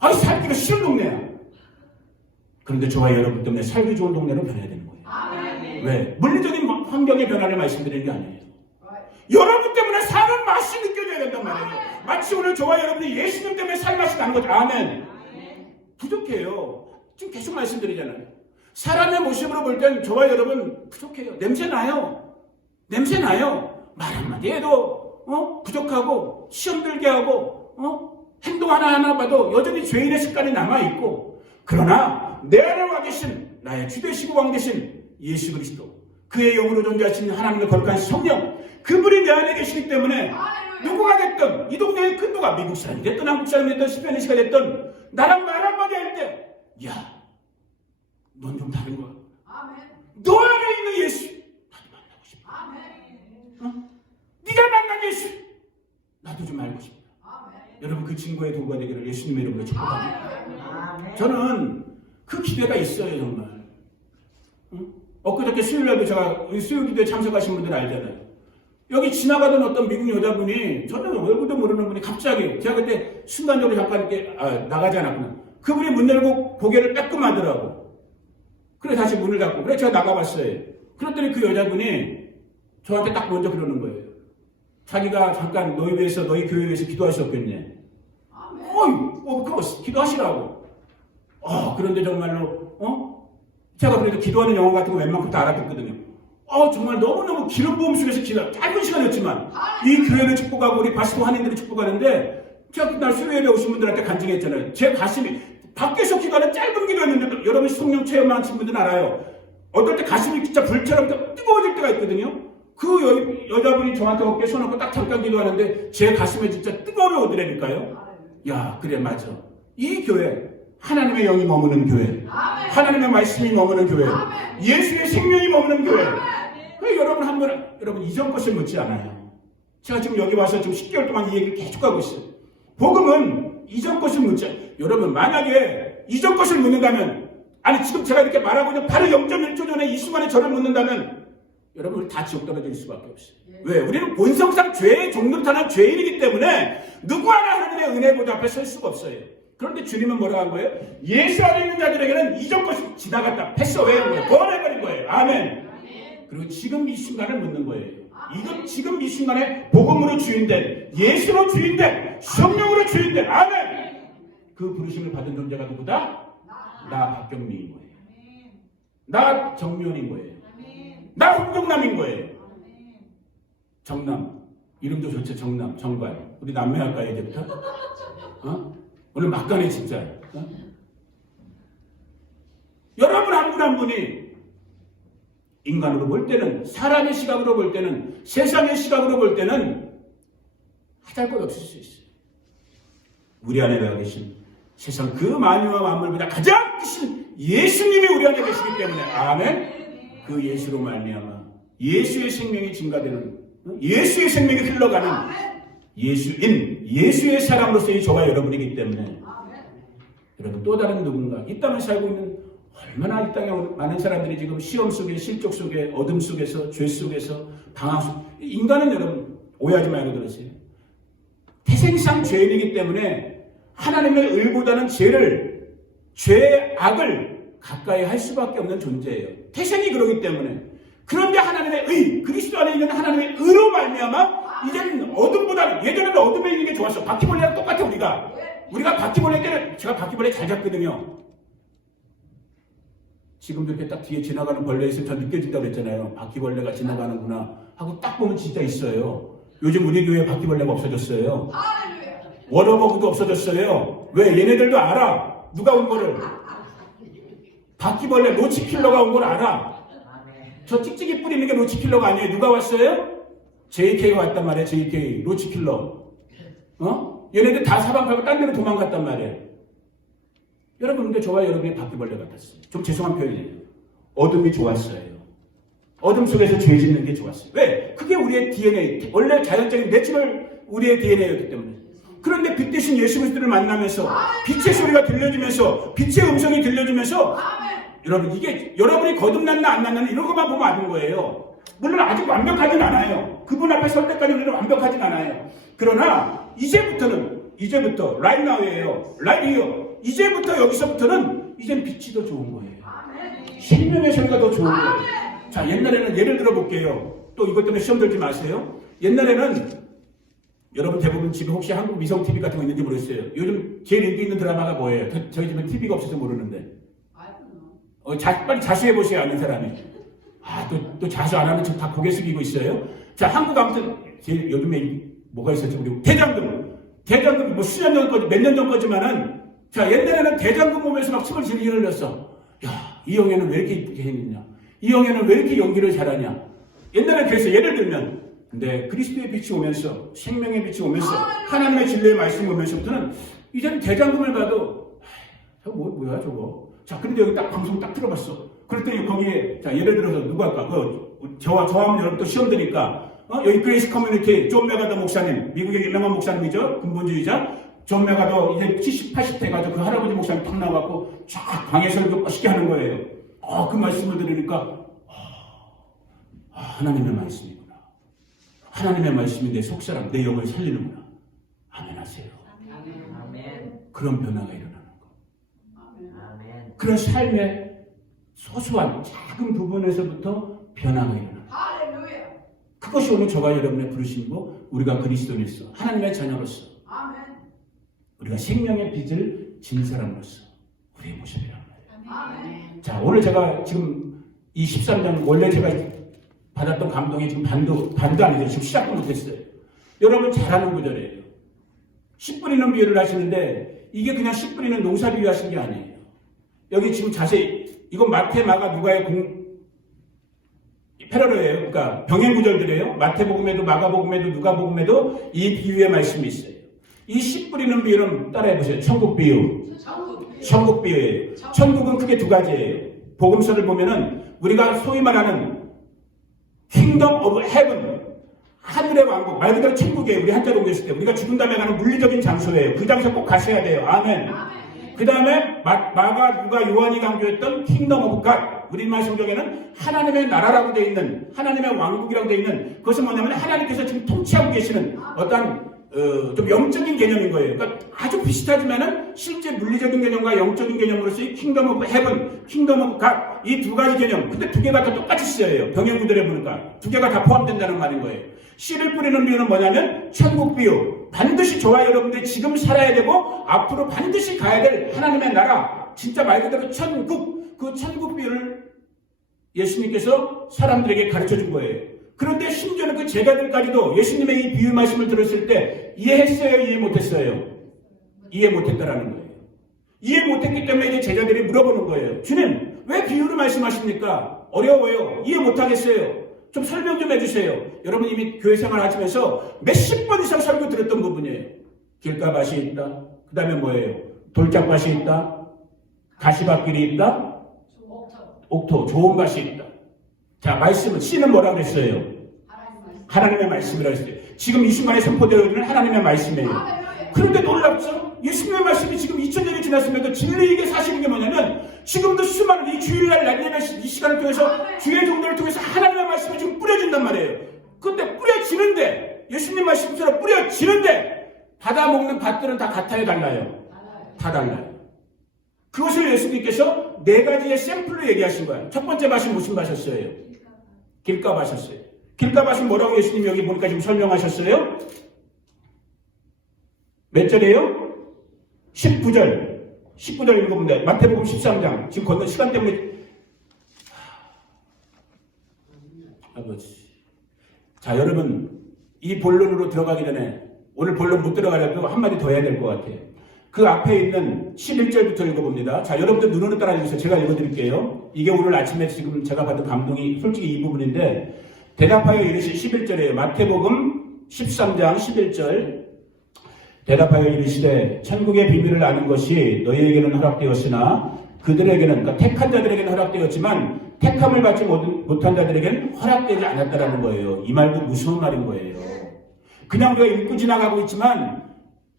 살기가 싫은 동네야. 그런데 저와 여러분 때문에 살기 좋은 동네로 변해야 되는 거예요. 왜? 물리적인 환경의 변화를 말씀드리는 게 아니에요. 여러분 때문에 사는 맛이 느껴져야 된단 말이에요. 마치 오늘 저와 여러분이 예수님 때문에 살 맛이 나는 거죠. 아멘. 부족해요. 지금 계속 말씀드리잖아요. 사람의 모습으로 볼 땐 저와 여러분 부족해요. 냄새나요. 냄새나요. 말 한마디 해도 부족하고 시험 들게 하고 행동 하나하나 봐도 여전히 죄인의 습관이 남아있고, 그러나 내 안에 와 계신 나의 주 되시고 왕 되신 예수 그리스도, 그의 영으로 존재하신 하나님의 거룩한 성령, 그분이 내 안에 계시기 때문에 누구가 됐든, 이 동네의 큰 누가 미국 사람이 됐든 한국 사람이 됐든 스페니시가 됐든 나랑 말 한마디 할 때, 야, 넌 좀 다른 거야. 너 안에 있는 예수 나도 만나고 싶어. 네가 만난 예수 나도 좀 알고 싶다. 여러분, 그 친구의 도구가 되기를 예수님의 이름으로 축복합니다. 저는 그 기대가 있어요, 정말. 엊그저께 수요일날도 제가 수요 기도에 참석하신 분들 알잖아요. 여기 지나가던 어떤 미국 여자분이, 저는 얼굴도 모르는 분이 갑자기, 제가 그때 순간적으로 잠깐 이렇게 나가지 않았구나. 그분이 문 열고 고개를 빼끔하더라고. 그래 다시 문을 닫고, 그래 제가 나가봤어요. 그랬더니 그 여자분이 저한테 딱 먼저 그러는 거예요. 자기가 잠깐 너희 위해서, 너희 교회 위해서 기도할 수 없겠네. 그거 기도하시라고. 그런데 정말로 제가 그래도 기도하는 영어 같은 거 웬만큼 다 알아듣거든요. 정말 너무너무 기름 부음 속에서 짧은 시간이었지만 이 교회를 축복하고 우리 바스코 한인들을 축복하는데, 제가 그날 수요일에 오신 분들한테 간증했잖아요. 제 가슴이, 밖에서 기도하는 짧은 기도였는데 여러분 성령 체험하신 분들은 알아요. 어떨 때 가슴이 진짜 불처럼 뜨거워질 때가 있거든요. 그 여자분이 저한테 어깨에 손 얹고 딱 잠깐 기도하는데 제 가슴에 진짜 뜨거움이 오더라니까요. 야, 그래, 맞아. 이 교회 하나님의 영이 머무는 교회, 하나님의 말씀이 머무는 교회, 예수의 생명이 머무는 교회. 여러분 이전 것을 묻지 않아요. 제가 지금 여기 와서 지금 10개월 동안 이 얘기를 계속 하고 있어요. 복음은 이전 것을 묻지 않아요. 여러분, 만약에 이전 것을 묻는다면, 아니 지금 제가 이렇게 말하고 있는 바로 0.1초 전에 이 순간에 저를 묻는다면 여러분 다 지옥 떨어질 수밖에 없어요. 왜? 우리는 본성상 죄의 종로를 타는 죄인이기 때문에 누구 하나 하나님의 은혜보다 앞에 설 수가 없어요. 그런데 주님은 뭐라고 한 거예요? 예수 안에 있는 자들에게는 이전 것이 지나갔다, 패스어웨이 한 거예요. 버려버린 거예요. 아멘. 그리고 지금 이 순간을 묻는 거예요. 이건 지금 이 순간에 복음으로 주인된, 예수로 주인된, 성령으로 주인된, 아멘. 그 부르심을 받은 존재가 누구다? 나 박경민인 거예요. 나 정면인 거예요. 나 홍정남인 거예요. 정남, 이름도 좋죠. 정남, 정관. 우리 남매할까요, 이제부터? 오늘 막간에 진짜. 여러분 한 분 한 분이 인간으로 볼 때는, 사람의 시각으로 볼 때는, 세상의 시각으로 볼 때는 하잘 것 없을 수 있어요. 우리 안에 와 계신 세상 그 만유와 만물보다 가장 크신 예수님이 우리 안에 계시기 때문에, 아멘. 그 예수로 말미암아 예수의 생명이 증가되는, 예수의 생명이 흘러가는 예수인, 예수의 사람으로서의 저와 여러분이기 때문에, 여러분 또 다른 누군가, 이 땅을 살고 있는 얼마나 이 땅에 많은 사람들이 지금 시험 속에, 실족 속에, 어둠 속에서, 죄 속에서, 방황 속, 인간은 여러분 오해하지 말고 들으세요. 태생상 죄인이기 때문에 하나님의 의보다는 죄악을 가까이 할 수밖에 없는 존재예요. 태생이 그러기 때문에. 그런데 하나님의 의, 그리스도 안에 있는 하나님의 의로 말미암아 이제는 어둠보다는, 예전에는 어둠에 있는 게 좋았어. 바퀴벌레랑 똑같아. 우리가 바퀴벌레 때는, 제가 바퀴벌레 잘 잡거든요. 지금도 이렇게 딱 뒤에 지나가는 벌레 있으면 저 느껴진다고 그랬잖아요. 바퀴벌레가 지나가는구나 하고 딱 보면 진짜 있어요. 요즘 우리 교회에 바퀴벌레가 없어졌어요. 워러버그도 없어졌어요. 왜? 얘네들도 알아. 누가 온 거를. 바퀴벌레 로치킬러가 온 걸 알아. 저 찍찍이 뿌리는 게 로치킬러가 아니에요. 누가 왔어요? JK가 왔단 말이에요. JK 로치킬러. 얘네들 다 사방 팔고 딴 데로 도망갔단 말이에요. 여러분, 근데 저와 여러분이 바퀴벌레 같았어요. 좀 죄송한 표현이에요. 어둠이 좋았어요. 어둠 속에서 죄 짓는 게 좋았어요. 왜? 그게 우리의 DNA, 원래 자연적인 내추럴 우리의 DNA였기 때문에. 그런데 빛 대신 예수 그리스도를 만나면서 빛의 소리가 들려주면서, 빛의 음성이 들려주면서, 여러분, 이게 여러분이 거듭났나 안 났나 이런 것만 보면 아는 거예요. 물론 아직 완벽하진 않아요. 그분 앞에 설 때까지 우리는 완벽하진 않아요. 그러나 이제부터 right now예요. right here. 이제부터 여기서부터는 이젠 빛이 더 좋은 거예요. 생명의 소리가 더 좋은 거예요. 자, 옛날에는 예를 들어볼게요. 또 이것 때문에 시험 들지 마세요. 옛날에는 여러분 대부분 집에 혹시 한국 미성 TV 같은 거 있는지 모르겠어요. 요즘 제일 인기 있는 드라마가 뭐예요? 저희 집은 TV가 없어서 모르는데. 빨리 자수해 보세요, 아는 사람이. 또 자수 안 하는 척 다 고개 숙이고 있어요. 자, 한국 아무튼, 요즘에 뭐가 있었죠? 우리 대장금, 뭐 수년 전 거지, 몇 년 전 거지만은, 자, 옛날에는 대장금 보면서 막 침을 질질 흘렸어. 야, 이 형애는 왜 이렇게 이쁘게 생겼냐? 이 형애는 왜 이렇게 연기를 잘하냐? 옛날에 그래서 예를 들면, 근데 그리스도의 빛이 오면서, 생명의 빛이 오면서, 하나님의 진리의 말씀이 오면서부터는, 이제는 대장금을 봐도, 저거 뭐야, 저거. 자, 근데 여기 딱 방송 딱 들어봤어. 그랬더니 거기에, 자, 예를 들어서 누가 할까? 저와 저하면 여러분 또 시험 드니까, 여기 그레이스 커뮤니티, 존 메가더 목사님, 미국의 유명한 목사님이죠? 근본주의자. 존 메가더 이제 70, 80대 가지고 그 할아버지 목사님 탁 나와갖고 쫙 방에서도 멋있게 하는 거예요. 그 말씀을 들으니까, 하나님의 말씀이구나. 하나님의 말씀이 내 속사람, 내 영을 살리는구나. 아멘 하세요. 아멘. 그런 변화가 일어나는 거. 아멘. 그런 삶의 소소한 작은 부분에서부터 변화가 일어나는 거. 할렐루야. 그것이 오늘 저가 여러분의 부르심이고 우리가 그리스도인으로서 하나님의 자녀로서 아멘. 우리가 생명의 빛을 진 사람으로서 우리의 모습이란 말이에요. 아멘. 자, 오늘 제가 지금 이 13장 원래 제가 받았던 감동이 지금 반도 아니죠. 지금 시작도 못했어요. 여러분 잘 아는 구절이에요. 씨 뿌리는 비유를 하시는데 이게 그냥 씨 뿌리는 농사 비유하신 게 아니에요. 여기 지금 자세히 이건 마태, 마가, 누가의 패러로예요. 그러니까 병행 구절들이에요. 마태복음에도 마가복음에도 누가복음에도 이 비유의 말씀이 있어요. 이 씨 뿌리는 비유는 따라해보세요. 천국 비유. 천국 비유예요. 천국은 크게 두 가지예요. 복음서를 보면은 우리가 소위 말하는 킹덤 오브 헤븐, 하늘의 왕국, 말 그대로 천국이에요. 우리 한자로 옮겼을 때 우리가 죽은 다음에 가는 물리적인 장소예요. 그 장소 꼭 가셔야 돼요. 아멘. 그 다음에 마가, 누가, 요한이 강조했던 킹덤 오브 갓, 우리말 성경에는 하나님의 나라라고 되어 있는, 하나님의 왕국이라고 되어 있는, 그것은 뭐냐면 하나님께서 지금 통치하고 계시는 어떤 좀 영적인 개념인 거예요. 그러니까 아주 비슷하지만은 실제 물리적인 개념과 영적인 개념으로서의 킹덤 오브 헤븐, 킹덤 오브 갓, 이 두 가지 개념. 근데 두 개가 다 똑같이 쓰여요. 병행구절에 보니까 두 개가 다 포함된다는 말인 거예요. 씨를 뿌리는 비유는 뭐냐면 천국 비유. 반드시 저와 여러분들이 지금 살아야 되고 앞으로 반드시 가야 될 하나님의 나라, 진짜 말 그대로 천국, 그 천국 비유를 예수님께서 사람들에게 가르쳐 준 거예요. 그런데 심지어는 그 제자들까지도 예수님의 이 비유 말씀을 들었을 때 이해했어요? 이해 못했어요? 이해 못했다라는 거예요. 이해 못했기 때문에 이제 제자들이 물어보는 거예요. 주님, 왜 비유를 말씀하십니까? 어려워요. 이해 못하겠어요. 좀 설명 좀 해주세요. 여러분 이미 교회 생활 하시면서 몇십 번 이상 설교 들었던 부분이에요. 길가밭이 있다. 그 다음에 뭐예요? 돌짝밭이 있다. 가시밭길이 있다. 옥토, 좋은 밭이 있다. 자, 말씀은, 씨는 뭐라 그랬어요? 하나님의 말씀이라고 했어요. 지금 이 순간에 선포되어 있는 하나님의 말씀이에요. 그런데 놀랍죠? 예수님의 말씀이 지금 2000년이 지났으면서 진리이게 사실인 게 뭐냐면 지금도 수많은 이 주일날 날예배 이 시간을 통해서 주의 종들을 통해서 하나님의 말씀이 지금 뿌려진단 말이에요. 근데 뿌려지는데 예수님 말씀처럼 뿌려지는데 받아먹는 밭들은 다 같아요, 달라요? 다 달라요. 그것을 예수님께서 네 가지의 샘플로 얘기하신 거예요. 첫 번째 밭이 무슨 밭이었어요? 길가밭이었어요. 길가밭은 뭐라고 예수님 여기 보니까 지금 설명하셨어요? 몇 절이에요? 19절. 19절 읽어보면 마태복음 13장. 지금 걷는 시간 때문에. 아버지. 자, 여러분. 이 본론으로 들어가기 전에 오늘 본론 못 들어가려도 한마디 더 해야 될 것 같아요. 그 앞에 있는 11절부터 읽어봅니다. 자, 여러분들 눈으로 따라해주세요. 제가 읽어드릴게요. 이게 오늘 아침에 지금 제가 받은 감동이 솔직히 이 부분인데 대답하여 이르시 11절이에요. 마태복음 13장 11절. 대답하여 이르시되 천국의 비밀을 아는 것이 너희에게는 허락되었으나 그들에게는, 그러니까 택한 자들에게는 허락되었지만 택함을 받지 못한 자들에게는 허락되지 않았다라는 거예요. 이 말도 무서운 말인 거예요. 그냥 우리가 읽고 지나가고 있지만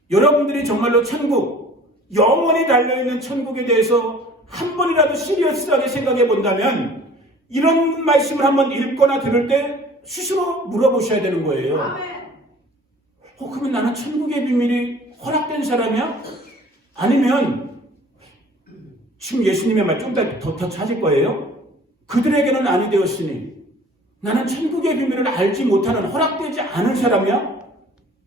여러분들이 정말로 천국, 영원히 달려있는 천국에 대해서 한 번이라도 시리어스하게 생각해 본다면 이런 말씀을 한번 읽거나 들을 때 스스로 물어보셔야 되는 거예요. 그러면 나는 천국의 비밀이 허락된 사람이야? 아니면 지금 예수님의 말 좀 더 찾을 거예요. 그들에게는 아니 되었으니 나는 천국의 비밀을 알지 못하는 허락되지 않은 사람이야?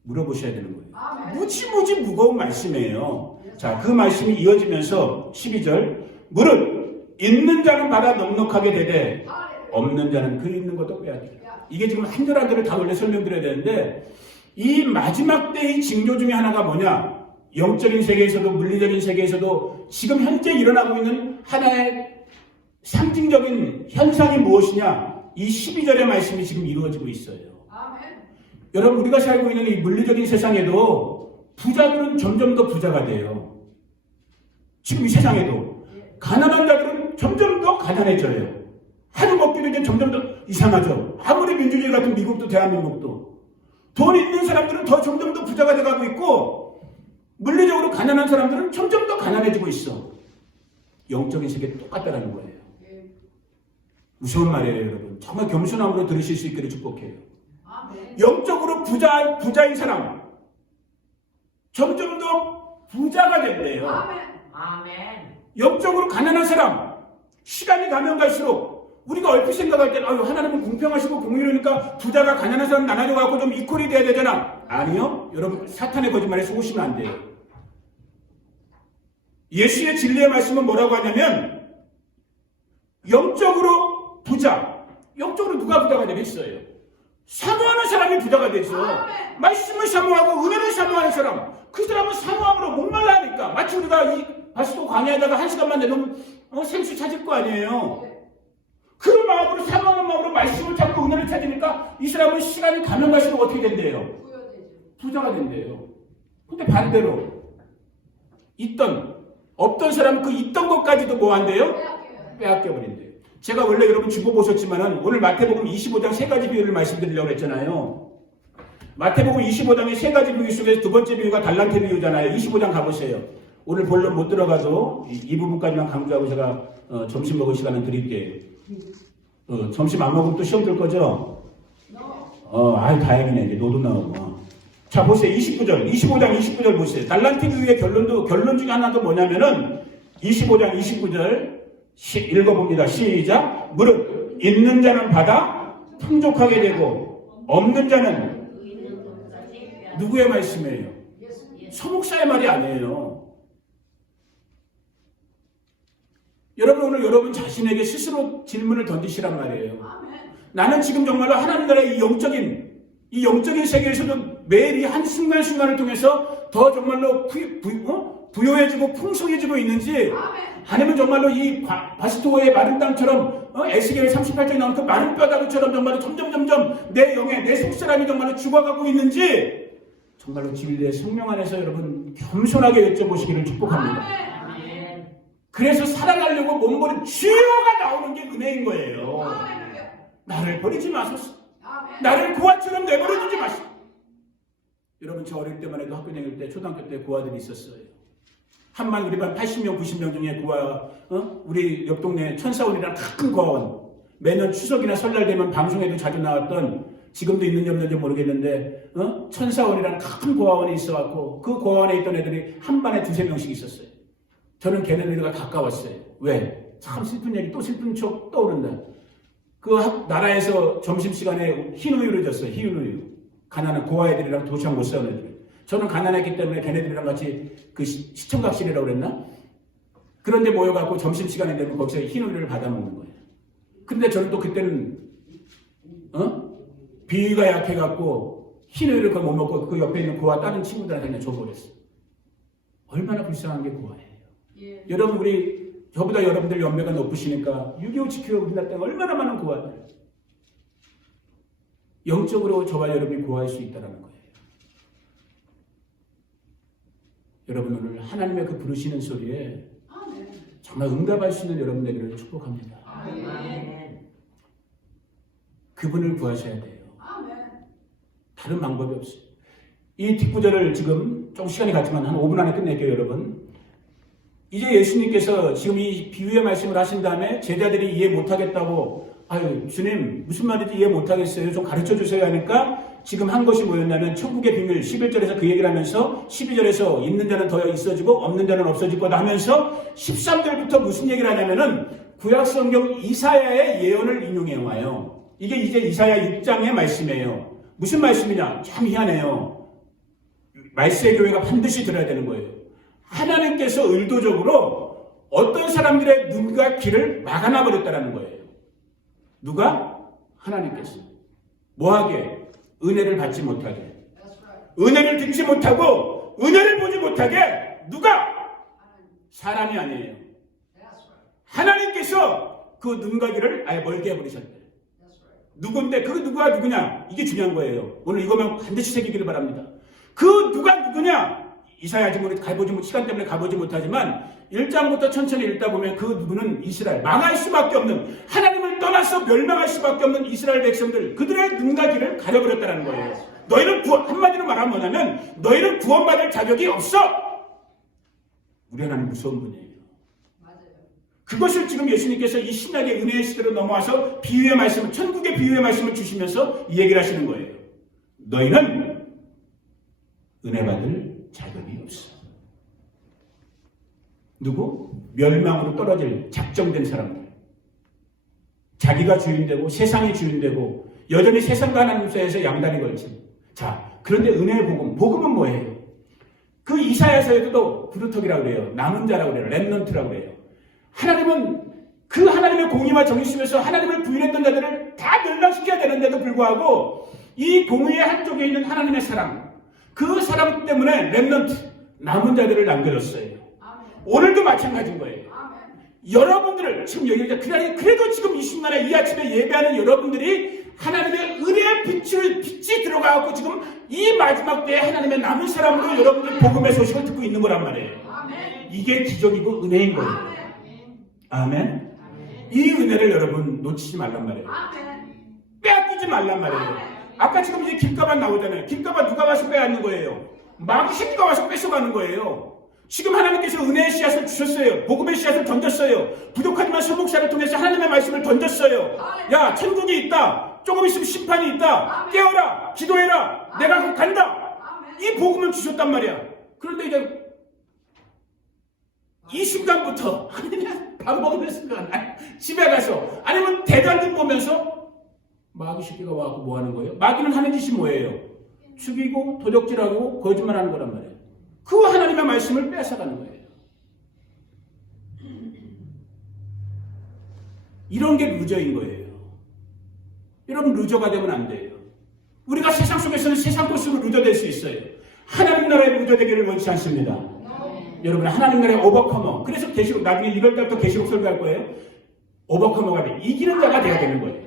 물어보셔야 되는 거예요. 무지무지 무거운 말씀이에요. 자, 그 말씀이 이어지면서 12절 무릇 있는 자는 받아 넉넉하게 되되 없는 자는 그 있는 것도 빼앗겨. 이게 지금 한 절 한 절을 다 원래 설명드려야 되는데 이 마지막 때의 징조 중에 하나가 뭐냐? 영적인 세계에서도 물리적인 세계에서도 지금 현재 일어나고 있는 하나의 상징적인 현상이 무엇이냐? 이 12절의 말씀이 지금 이루어지고 있어요. 여러분, 우리가 살고 있는 이 물리적인 세상에도 부자들은 점점 더 부자가 돼요. 지금 이 세상에도 가난한 자들은 점점 더 가난해져요. 하루 먹기도 이제 점점 더 이상하죠. 아무리 민주주의 같은 미국도 대한민국도 돈 있는 사람들은 더 점점 더 부자가 돼가고 있고 물리적으로 가난한 사람들은 점점 더 가난해지고 있어. 영적인 세계 똑같다는 거예요. 무서운 말이에요, 여러분. 정말 겸손함으로 들으실 수 있기를 축복해요. 영적으로 부자인 사람 점점 더 부자가 된대요. 아멘. 영적으로 가난한 사람 시간이 가면 갈수록 우리가 얼핏 생각할 때는 하나님은 공평하시고 공의로우니까 부자가 가난한 사람 나눠줘 갖고 좀 이퀄이 돼야 되잖아. 아니요. 여러분, 사탄의 거짓말에 속으시면 안 돼요. 예수의 진리의 말씀은 뭐라고 하냐면 영적으로 부자, 영적으로 누가 부자가 되겠어요? 사모하는 사람이 부자가 되죠. 말씀을 사모하고 은혜를 사모하는 사람, 그 사람은 사모함으로 목말라 하니까 마치 우리가 이 바스도 광야에다가 1시간만 내놓으면 생수 찾을 거 아니에요. 그런 마음으로 사모하는 마음으로 말씀을 찾고 은혜를 찾으니까 이 사람은 시간이 가면 갈수록 어떻게 된대요? 부자가 된대요. 근데 반대로 없던 사람은 그 있던 것까지도 뭐 한대요? 빼앗겨 버린대요. 제가 원래 여러분 주보 보셨지만은 오늘 마태복음 25장 3가지 비유를 말씀드리려고 했잖아요. 마태복음 25장의 3가지 비유 속에서 두 번째 비유가 달란트 비유잖아요. 25장 가보세요. 오늘 본론 못 들어가도 이 부분까지만 강조하고 제가 점심 먹을 시간은 드릴게요. 점심 안 먹으면 또 시험 들 거죠? 다행이네. 이제 노도 나오고. 자, 보세요. 25장 29절 보세요. 달란트 비유의 결론 중에 하나도 뭐냐면은 25장 29절 읽어봅니다. 시작. 무릇 있는 자는 받아 풍족하게 되고 없는 자는 누구의 말씀이에요? 서목사의 말이 아니에요. 여러분, 오늘 여러분 자신에게 스스로 질문을 던지시란 말이에요. 나는 지금 정말로 하나님 나라의 이 영적인 세계에서도 매일 이 한 순간순간을 통해서 더 정말로 부요해지고 풍성해지고 있는지, 아니면 정말로 이 바스토의 마른 땅처럼 에스겔 38장에 나오는 그 마른 뼈다귀처럼 정말로 점점 내 영에 내 속사람이 정말로 죽어가고 있는지 정말로 진리의 성령 안에서 여러분 겸손하게 여쭤보시기를 축복합니다. 그래서 살아가려고 몸부림 주여가 나오는 게 은혜인 거예요. 나를 버리지 마소서. 나를 고아처럼 내버려두지 마시고. 여러분, 저 어릴 때만 해도 학교 다닐 때 초등학교 때 고아들이 있었어요. 한반 우리 반 80명 90명 중에 고아, 우리 옆 동네 천사원이라는 큰 고아원, 매년 추석이나 설날 되면 방송에도 자주 나왔던, 지금도 있는지 없는지 모르겠는데 천사원이라는 큰 고아원이 있어갖고 그 고아원에 있던 애들이 한 반에 2-3명씩 있었어요. 저는 걔네들과 가까웠어요. 왜? 참 슬픈 얘기, 또 슬픈 척 떠오른다. 그 나라에서 점심시간에 흰 우유를 줬어요. 흰 우유. 가난한 고아 애들이랑 도시락 못 사는 애들. 저는 가난했기 때문에 걔네들이랑 같이 그 시청각실이라고 그랬나? 그런데 모여갖고 점심시간에 되면 거기서 흰 우유를 받아먹는 거예요. 근데 저는 또 그때는 비위가 약해갖고 흰 우유를 그걸 못 먹고 그 옆에 있는 고아 다른 친구들한테 그냥 줘버렸어요. 얼마나 불쌍한 게 고아예요. 여러분, 저보다 여러분들 연배가 높으시니까 6.25 지키고 우리나라 땅에 얼마나 많은 고아들. 영적으로 저와 여러분이 고아할 수 있다는 거예요. 여러분, 오늘 하나님의 그 부르시는 소리에 정말 응답할 수 있는 여러분 되기를 축복합니다. 그분을 구하셔야 돼요. 다른 방법이 없어요. 이 뒷구절을 지금 좀 시간이 갔지만 한 5분 안에 끝낼게요, 여러분. 이제 예수님께서 지금 이 비유의 말씀을 하신 다음에 제자들이 이해 못하겠다고, 주님 무슨 말인지 이해 못하겠어요. 좀 가르쳐 주세요 하니까 지금 한 것이 뭐였냐면 천국의 비밀 11절에서 그 얘기를 하면서 12절에서 있는 자는 더 있어지고 없는 자는 없어질 거다 하면서 13절부터 무슨 얘기를 하냐면은 구약성경 이사야의 예언을 인용해 와요. 이게 이제 이사야 6장의 말씀이에요. 무슨 말씀이냐? 참 희한해요. 말세의 교회가 반드시 들어야 되는 거예요. 하나님께서 의도적으로 어떤 사람들의 눈과 귀를 막아놔 버렸다는 거예요. 누가? 하나님께서. 뭐하게? 은혜를 받지 못하게. 은혜를 듣지 못하고 은혜를 보지 못하게. 누가? 사람이 아니에요. 하나님께서 그 눈과 귀를 아예 멀게 해버리셨대요. 누군데? 그 누가 누구냐? 이게 중요한 거예요. 오늘 이거만 반드시 새기기를 바랍니다. 그 누가 누구냐? 이사야 아직 시간 때문에 가보지 못하지만 1장부터 천천히 읽다 보면 그 누구는 이스라엘, 망할 수밖에 없는, 하나님을 떠나서 멸망할 수밖에 없는 이스라엘 백성들, 그들의 눈과 귀를 가려버렸다는 거예요. 너희는 한마디로 말하면 뭐냐면 너희는 구원받을 자격이 없어. 우리 하나님 무서운 분이에요. 그것을 지금 예수님께서 이 신약의 은혜의 시대로 넘어와서 비유의 말씀을, 천국의 비유의 말씀을 주시면서 이 얘기를 하시는 거예요. 너희는 은혜 받을 자격이 없어. 누구? 멸망으로 떨어질 작정된 사람들. 자기가 주인되고 세상이 주인되고 여전히 세상과 하나님 사이에서 양다리 걸친. 자, 그런데 은혜의 복음. 복음은 뭐예요? 그 이사야서에도 부르터기라고 그래요. 남은 자라고 그래요. 렘넌트라고 그래요. 하나님은 그 하나님의 공의와 정의 속에서 하나님을 부인했던 자들을 다 멸망시켜야 되는데도 불구하고 이 공의의 한쪽에 있는 하나님의 사랑, 그 사랑 때문에 렘넌트, 남은 자들을 남겨줬어요. 오늘도 마찬가지인 거예요. 여러분들을 지금 여기가 그래도 지금 이 순간에 이 아침에 예배하는 여러분들이 하나님의 은혜의 빛이 들어가고 지금 이 마지막 때에 하나님의 남은 사람으로 여러분들이 복음의 소식을 듣고 있는 거란 말이에요. 이게 기적이고 은혜인 거예요. 아멘. 이 은혜를 여러분 놓치지 말란 말이에요. 빼앗기지 말란 말이에요. 아까 지금 이제 길가만 나오잖아요. 길가만 누가 와서 빼앗는 거예요? 마귀 새끼가 와서 뺏어가는 거예요. 지금 하나님께서 은혜의 씨앗을 주셨어요. 복음의 씨앗을 던졌어요. 부족하지만 소목사를 통해서 하나님의 말씀을 던졌어요. 야, 천국이 있다. 조금 있으면 심판이 있다. 깨어라. 기도해라. 내가 곧 간다. 이 복음을 주셨단 말이야. 그런데 이제 이 순간부터 아니면 밥 먹는 순간, 집에 가서 아니면 대장금 보면서 마귀 새끼가 와서 뭐 하는 거예요? 마귀는 하는 짓이 뭐예요? 죽이고 도적질하고 거짓말하는 거란 말이에요. 그 하나님의 말씀을 뺏어가는 거예요. 이런 게 루저인 거예요. 여러분, 루저가 되면 안 돼요. 우리가 세상 속에서는 세상 것으로 루저 될 수 있어요. 하나님 나라의 루저 되기를 원치 않습니다. 여러분, 하나님 나라의 오버커머. 그래서 계시록, 나중에 이럴 때부터 계시록 설교할 거예요. 오버커머가 돼. 이기는 자가 되어야 되는 거예요.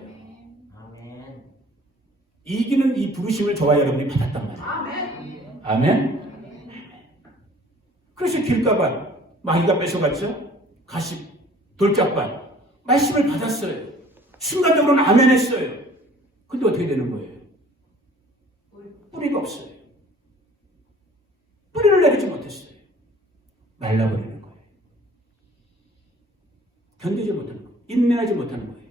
이기는 이 부르심을 저와 여러분이 받았단 말이에요. 아멘. 그래서 길가발, 마귀가 뺏어갔죠? 가십, 돌짝발, 말씀을 받았어요. 순간적으로는 아멘 했어요. 근데 어떻게 되는 거예요? 뿌리가 없어요. 뿌리를 내리지 못했어요. 말라버리는 거예요. 견디지 못하는 거예요. 인내하지 못하는 거예요.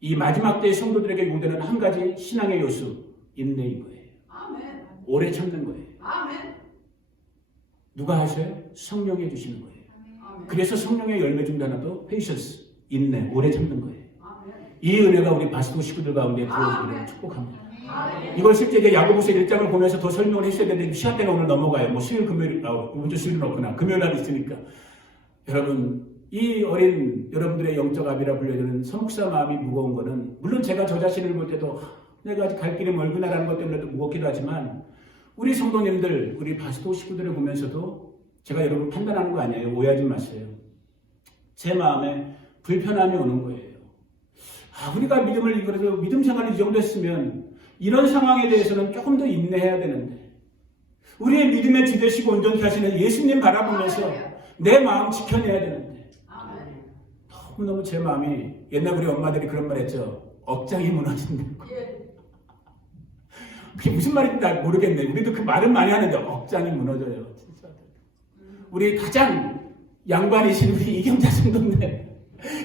이 마지막 때의 성도들에게 요구되는 한 가지 신앙의 요소, 인내인 거예요. 아멘. 오래 참는 거예요. 아멘. 누가 하셔요? 성령이 해주시는 거예요. 아멘. 그래서 성령의 열매 중 하나도 페이션스, 인내, 오래 참는 거예요. 아멘. 이 은혜가 우리 바스토 식구들 가운데 들어오기를 축복합니다. 아멘. 이걸 실제 이제 야고보서 1장을 보면서 더 설명을 했어야 되는데 시간 때문에 오늘 넘어가요. 뭐 수요일, 금요일, 먼저 수요일은 없구나. 금요일 날 있으니까. 여러분, 이 어린 여러분들의 영적 아비라 불려지는 서목사 마음이 무거운 거는 물론 제가 저 자신을 볼 때도 내가 아직 갈 길이 멀구나라는 것 때문에도 무겁기도 하지만 우리 성도님들, 우리 바스토 식구들을 보면서도 제가 여러분 판단하는 거 아니에요. 오해하지 마세요. 제 마음에 불편함이 오는 거예요. 우리가 믿음을, 그래도 믿음 생활이 이 정도 했으면 이런 상황에 대해서는 조금 더 인내해야 되는데 우리의 믿음의 주 되시고 온전케 하시는 예수님 바라보면서 내 마음 지켜내야 되는데 너무너무 제 마음이 옛날 우리 엄마들이 그런 말 했죠. 억장이 무너진다고. 그게 무슨 말인지 잘 모르겠네. 우리도 그 말은 많이 하는데 억장이 무너져요. 진짜. 우리 가장 양반이신 우리 이경자 성도님,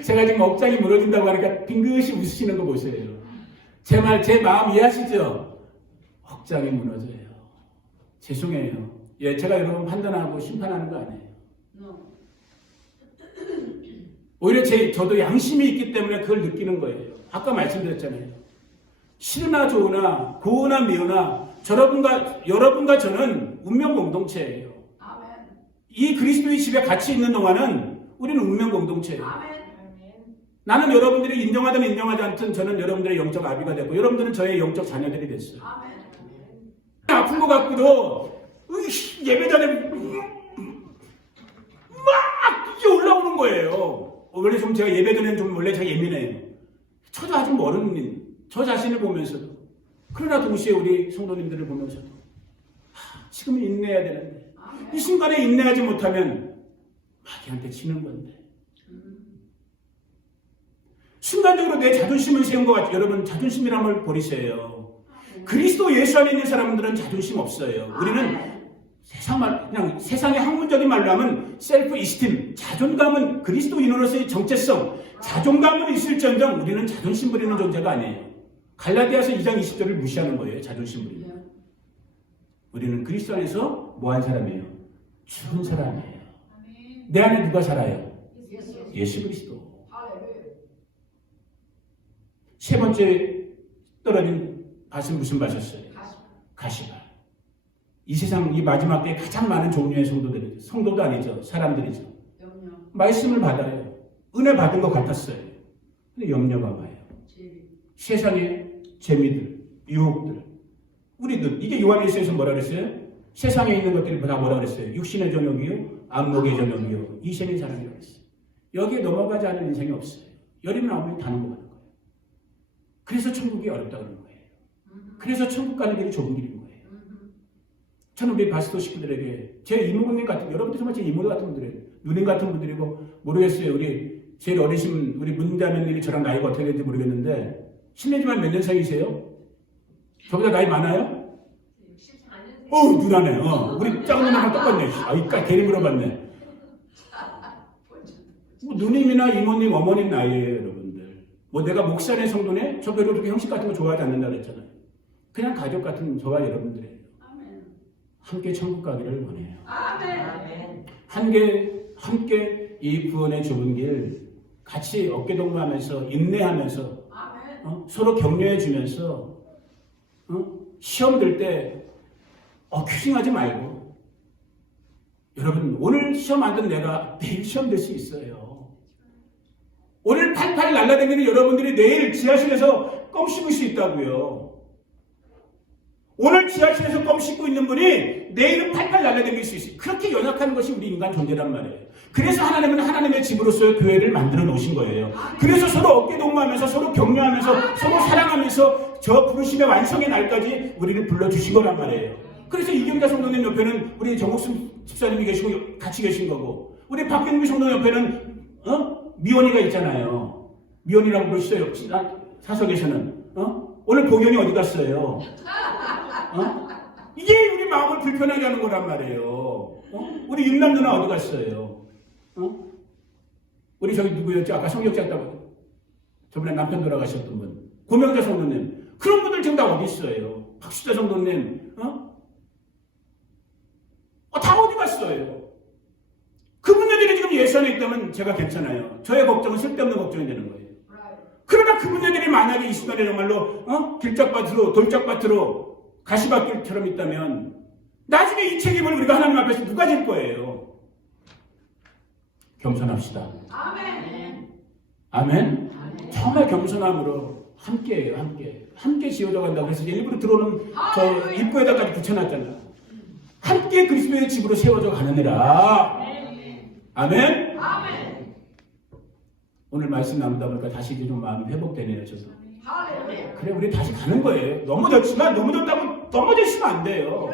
제가 지금 억장이 무너진다고 하니까 빙긋이 웃으시는 거 보세요. 제 말, 제 마음 이해하시죠? 억장이 무너져요. 죄송해요. 예, 제가 여러분 판단하고 심판하는 거 아니에요. 오히려 저도 양심이 있기 때문에 그걸 느끼는 거예요. 아까 말씀드렸잖아요. 싫으나 좋으나 고우나 미우나 여러분과 저는 운명 공동체예요. 이 그리스도의 집에 같이 있는 동안은 우리는 운명 공동체예요. 나는 여러분들이 인정하든 인정하지 않든 저는 여러분들의 영적 아비가 됐고 여러분들은 저의 영적 자녀들이 됐어요. 아픈 것 같고도 예배 전에 막 이게 올라오는 거예요. 원래 좀 제가 예배 전에는 좀 원래 제가 예민해요. 저도 아직 모르는 저 자신을 보면서도 그러나 동시에 우리 성도님들을 보면서도 지금은 인내해야 되는데 이 순간에 인내하지 못하면 마귀한테 지는 건데 순간적으로 내 자존심을 세운 것 같아요. 여러분 자존심이란 걸 버리세요. 그리스도 예수 안에 있는 사람들은 자존심 없어요. 우리는 그냥 세상의 학문적인 말로 하면 셀프 이스팀, 자존감은 그리스도인으로서의 정체성, 자존감은 있을지언정 우리는 자존심 부리는 존재가 아니에요. 갈라디아서 2장 20절을 무시하는 거예요. 자존심 부리는. 우리는 그리스도 안에서 뭐한 사람이에요? 죽은 사람이에요. 내 안에 누가 살아요? 예수 그리스도. 세 번째 떨어진 밭은 무슨 밭이었어요? 가시밭. 이 세상 이 마지막 때에 가장 많은 종류의 성도들이죠. 성도도 아니죠. 사람들이죠. 말씀을 받아요. 은혜 받은 것 같았어요. 근데 염려가 와요. 세상의 재미들, 유혹들. 우리들 이게 요한일서에서 뭐라 그랬어요? 세상에 있는 것들이 다 뭐라 그랬어요? 육신의 정욕이요, 안목의 정욕이요, 이생의 사랑이라고 그랬어요. 여기에 넘어가지 않은 인생이 없어요. 열이 나오면 다 넘어가는 거예요. 그래서 천국이 어렵다고 그러는 거예요. 그래서 천국 가는 길이 좁은 길인 거예요. 저는 우리 바스토 식구들에게 제 이모님 같은 여러분들 정말 제 이모 같은 분들이에요. 누님 같은 분들이고 모르겠어요. 우리 제일 어리신 우리 문자매님이 저랑 나이가 어떻게 되는지 모르겠는데 실례지만 몇 년생이세요? 저보다 나이 많아요? 64년. 누나네. 우리 작은 누나랑 똑같네. 이까 괜히 물어봤네. 뭐 누님이나 이모님, 어머님 나이에요, 여러분들. 뭐 내가 목사네 성도네? 저 별로 그렇게 형식 같은 거 좋아하지 않는다 그랬잖아요. 그냥 가족 같은 저와 여러분들이에요. 함께 천국 가기를 원해요. 아멘. 함께 이 구원의 좁은 길 같이 어깨동무하면서 인내하면서 서로 격려해 주면서 시험 들 때 퀴징하지 말고 여러분 오늘 시험 안 든 내가 내일 시험 될 수 있어요. 오늘 팔팔 날라다니는 여러분들이 내일 지하실에서 껌 씹을 수 있다고요. 오늘 지하실에서 껌 씹고 있는 분이 내일은 팔팔 날아다닐 수 있어요. 그렇게 연약한 것이 우리 인간 존재란 말이에요. 그래서 하나님은 하나님의 집으로서의 교회를 만들어 놓으신 거예요. 그래서 서로 어깨동무하면서 서로 격려하면서 서로 사랑하면서 저 부르심의 완성의 날까지 우리를 불러주신 거란 말이에요. 그래서 이경자 성도님 옆에는 우리 정옥순 집사님이 계시고 같이 계신 거고 우리 박경미 성도님 옆에는 미원이가 있잖아요. 미원이라고 그러시죠. 사석에서는. 오늘 보경이 어디 갔어요? 이게 우리 마음을 불편하게 하는 거란 말이에요. 우리 윤남 누나 어디 갔어요? 우리 저기 누구였죠? 아까 성격작다고 저번에 남편 돌아가셨던 분 고명자 성도님 그런 분들 지금 다 어디 있어요? 박수자 성도님 다 어디 갔어요? 그분들이 지금 예수 안에 있다면 제가 괜찮아요. 저의 걱정은 쓸데없는 걱정이 되는 거예요. 그러나 그분들이 만약에 이 시간에 정말로 길짝밭으로 돌짝밭으로 가시밭길처럼 있다면 나중에 이 책임을 우리가 하나님 앞에서 누가 질 거예요? 겸손합시다. 아멘. 아멘. 정말 겸손함으로 함께해요. 함께 지어져 간다고 그래서 일부러 들어오는 저 입구에다까지 붙여놨잖아요. 함께 그리스도의 집으로 세워져 가느니라. 아멘. 아멘. 오늘 말씀 나누다 보니까 다시 이제 좀 마음이 회복되네요. 저도. 그래 우리 다시 가는 거예요. 넘어졌지만 넘어졌다고 넘어지시면 안 돼요.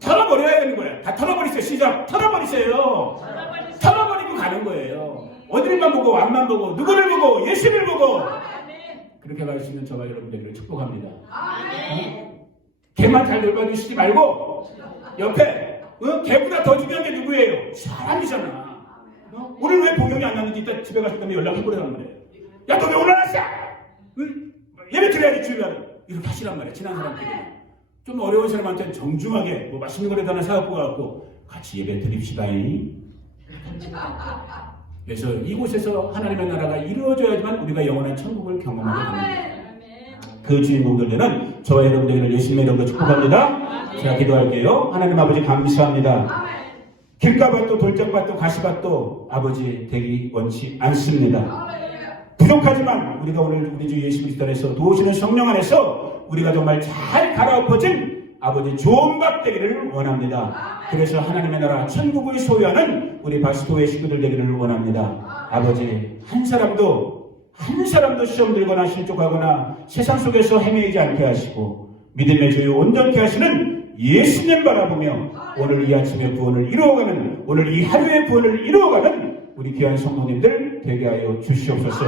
털어버려야 되는 거예요. 다 털어버리세요. 시작. 털어버리세요. 털어버리고 가는 거예요. 어디를만 보고 앞만 보고 누구를 보고 예수를 보고 그렇게 갈 수 있는 저와 여러분들을 축복합니다. 개만 잘 돌봐주시지 말고 옆에 개보다 더 중요한 게 누구예요? 사람이잖아. 오늘 왜 복용이 안 났는지 이따 집에 가실 거면 연락을 보내란 말이에요. 야 너 왜 올라왔어? 예배 드려야지 주일날 이렇게 하시란 말이에요. 친한 사람들이 좀 어려운 사람한테는 정중하게 뭐 맛있는 거라도 하나 사갖고 가고 같이 예배 드립시다잉. 그래서 이곳에서 하나님의 나라가 이루어져야지만 우리가 영원한 천국을 경험하게 됩니다. 그 주인공들 되는 저와 여러분들을 예수님의 이름으로 축복합니다. 제가 기도할게요. 하나님 아버지 감사합니다. 길가밭도 돌짝밭도 가시밭도 아버지 되기 원치 않습니다. 부족하지만 우리가 오늘 우리 주 예수 그리스도 안에서 도우시는 성령 안에서 우리가 정말 잘 갈아엎어진 아버지 좋은 밥 되기를 원합니다. 그래서 하나님의 나라 천국을 소유하는 우리 바스토의 식구들 되기를 원합니다. 아버지 한 사람도 시험 들거나 실족하거나 세상 속에서 헤매이지 않게 하시고 믿음의 주요 온전케 하시는 예수님 바라보며 오늘 이 아침의 구원을 이루어가는 오늘 이 하루의 구원을 이루어가는 우리 귀한 성도님들 되게 하여 주시옵소서.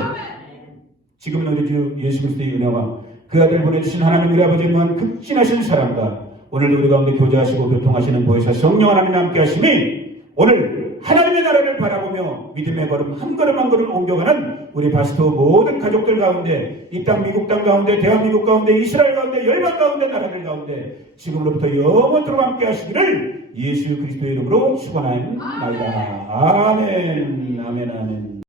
지금은 우리 주 예수 그리스도의 은혜와 그 아들 보내주신 하나님 우리 아버지만 극진하신 사랑과 오늘도 우리 가운데 교제하시고 교통하시는 보혜사 성령 하나님 함께 하심이 오늘 하나님의 나라를 바라보며 믿음의 걸음 한 걸음 한 걸음 옮겨가는 우리 바스토 모든 가족들 가운데 이 땅 미국 땅 가운데 대한민국 가운데 이스라엘 가운데 열방 가운데 나라들 가운데 지금으로부터 영원토록 함께 하시기를 예수 그리스도의 이름으로 축원하옵나이다. 아멘 아멘 아멘.